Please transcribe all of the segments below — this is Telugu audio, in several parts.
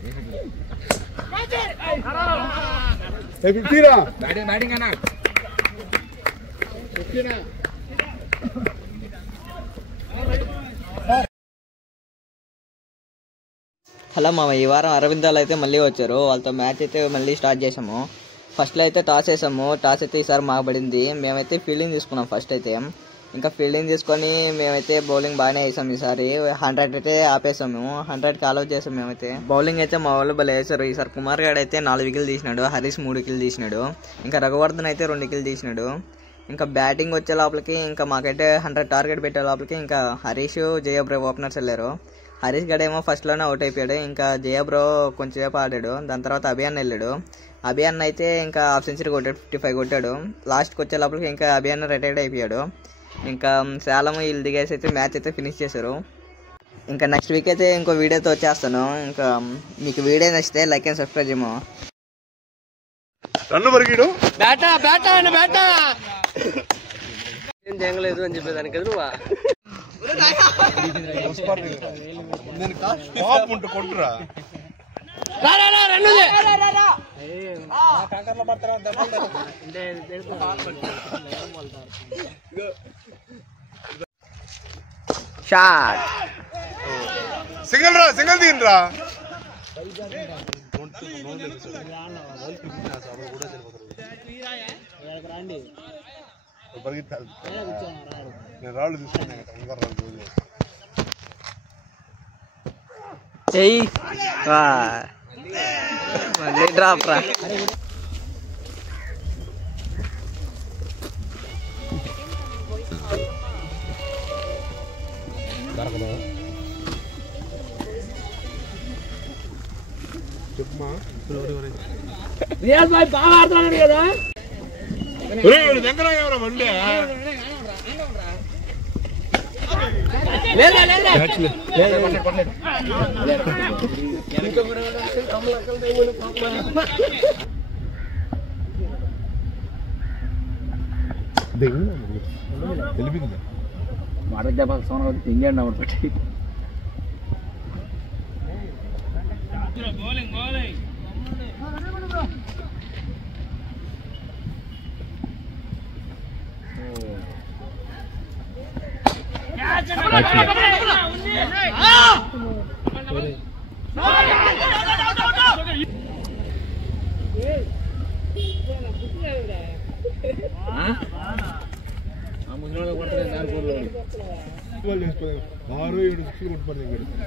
హలో మామ, ఈ వారం అరవిందాలు అయితే మళ్ళీ వచ్చారు. వాళ్ళతో మ్యాచ్ అయితే మళ్ళీ స్టార్ట్ చేసాము. ఫస్ట్లో అయితే టాస్ వేసాము. టాస్ అయితే ఈసారి మాకు పడింది. మేమైతే ఫీల్డింగ్ తీసుకున్నాం. ఫస్ట్ అయితే ఇంకా ఫీల్డింగ్ తీసుకొని మేమైతే బౌలింగ్ బాగానే వేసాము. ఈసారి 100 అయితే ఆపేసాము. 100కి ఆల్ అవుట్ చేసాము. మేమైతే బౌలింగ్ అయితే మా వాళ్ళు భలే వేసారు. ఈసారి కుమార్ గారు అయితే 4 వికెట్లు తీసినాడు. హరీష్ 3 వికెట్లు తీసినాడు. ఇంకా రఘువర్ధన్ అయితే 2 వికెట్లు తీసినాడు. ఇంకా బ్యాటింగ్ వచ్చే లోపలికి ఇంకా మాకైతే 100 టార్గెట్ పెట్టే లోపలికి ఇంకా హరీష్, జయబ్రో ఓపెనర్స్ వెళ్ళారు. హరీష్ గడేమో ఫస్ట్లోనే అవుట్ అయిపోయాడు. ఇంకా జయబ్రో కొంచెంసేపు ఆడాడు. దాని తర్వాత అభియాన్ వెళ్ళాడు. అభియాన్ అయితే ఇంకా హాఫ్ సెంచరీ కొట్టాడు, 55 కొట్టాడు. లాస్ట్కి వచ్చే లోపలికి ఇంకా అభియాన్ రిటైర్డ్ అయిపోయాడు. ఇంకా శాలం వీళ్ళు దిగేసి అయితే మ్యాచ్ అయితే ఫినిష్ చేశారు. ఇంకా నెక్స్ట్ వీక్ అయితే ఇంకో వీడియోతో వచ్చేస్తాను. ఇంకా మీకు వీడియో నచ్చితే లైక్ అండ్ సబ్స్క్రైబ్ చేయము. ఏం జంగలేదు అని చెప్పేదానికి కదా నువ్వు షాట్ సింగిల్ దీనిరా నేను రాళ్ళు తీసుకున్నాను. డ్రాప్ రా. రియాజ్ భాయ్ బాగా ఆడుతున్నాడు కదా.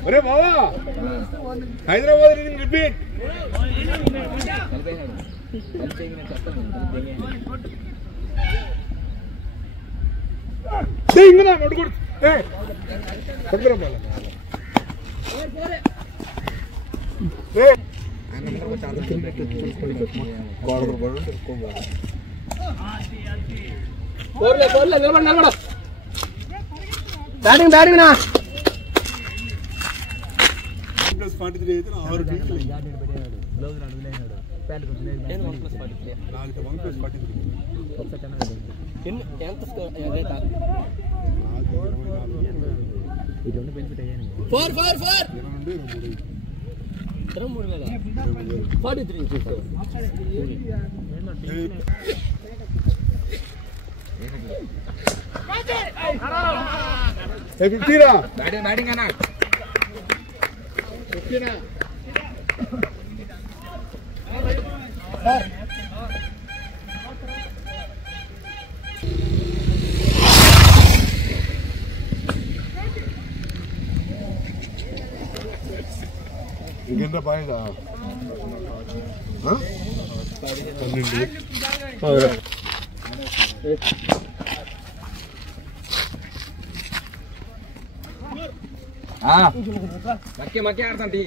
అరే బావా, హైదరాబాద్ రిపీట్. బ్యాటింగ్ బ్యాటింగ్ నా +43 అయితే 6 టీంలు బ్యాటింగ్ అన్నా ఇంకెంత పాయిందా? 12 మక్కి ఆడతాంటి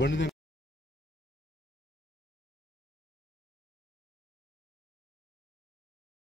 బండి